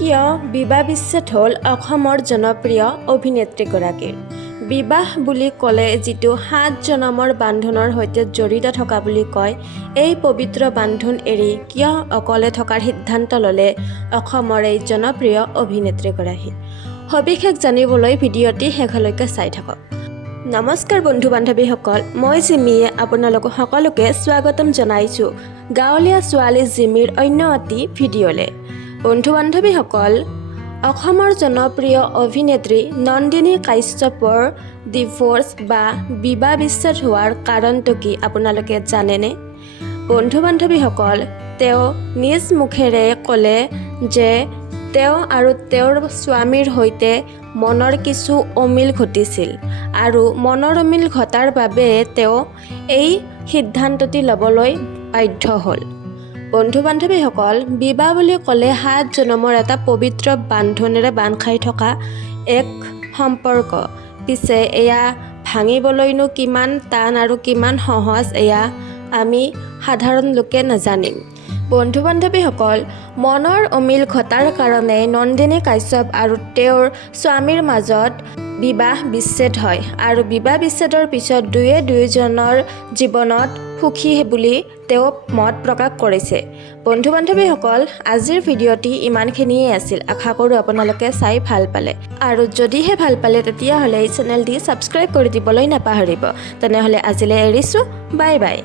কিয় বিবাহ বিচ্ছেদ হ'ল অসমৰ জনপ্ৰিয় অভিনেত্ৰীগৰাকীৰ। বিবাহ বুলি ক'লে যিটো 7 জনমৰ বান্ধোনৰ সৈতে জড়িত থকা বুলি কয়, এই পবিত্ৰ বান্ধোন এৰি কিয় অকলে থকাৰ সিদ্ধান্ত ল'লে অসমৰ এই জনপ্ৰিয় অভিনেত্ৰীগৰাকী। সবিশেষ জানিবলৈ ভিডিঅ'টি শেষলৈকে চাই থাকক। নমস্কাৰ বন্ধু বান্ধৱীসকল, মই জিমিয়ে আপোনালোক সকলোকে স্বাগতম জনাইছোঁ গাঁৱলীয়া ছোৱালী জিমিৰ অন্য এটি ভিডিঅ'লৈ। বন্ধু বান্ধৱীসকল, অসমৰ জনপ্ৰিয় অভিনেত্ৰী নন্দিনী কাশ্যপৰ ডিভোৰ্চ বা বিবাহ বিচ্ছেদ হোৱাৰ কাৰণটো কি আপোনালোকে জানেনে? বন্ধু বান্ধৱীসকল, তেওঁ নিজ মুখেৰে ক'লে যে তেওঁ আৰু তেওঁৰ স্বামীৰ সৈতে মনৰ কিছু অমিল ঘটিছিল আৰু মনৰ অমিল ঘটাৰ বাবে তেওঁ এই সিদ্ধান্তটি ল'বলৈ বাধ্য হ'ল। বন্ধু বান্ধৱীসকল, বিবাহ বুলি ক'লে 7 জনমৰ এটা পবিত্ৰ বান্ধোনেৰে বান্ধ খাই থকা এক সম্পৰ্ক। পিছে এয়া ভাঙিবলৈনো কিমান টান আৰু কিমান সহজ এয়া আমি সাধাৰণ লোকে নাজানিম। বন্ধু বান্ধৱীসকল, মনৰ অমিল ঘটাৰ কাৰণে নন্দিনী কাশ্যপ আৰু তেওঁৰ স্বামীৰ মাজত বিবাহ বিচ্ছেদ হয় আৰু বিবাহ বিচ্ছেদৰ পিছত দুয়োজনৰ জীৱনত সুখী বুলি তেওঁ মত প্ৰকাশ কৰিছে। বন্ধু বান্ধৱীসকল, আজিৰ ভিডিঅ'টি ইমানখিনিয়ে আছিল। আশা কৰোঁ আপোনালোকে চাই ভাল পালে, আৰু যদিহে ভাল পালে তেতিয়াহ'লে এই চেনেলটি ছাবস্ক্ৰাইব কৰি দিবলৈ নাপাহৰিব। তেনেহ'লে আজিলৈ এৰিছোঁ, বাই বাই।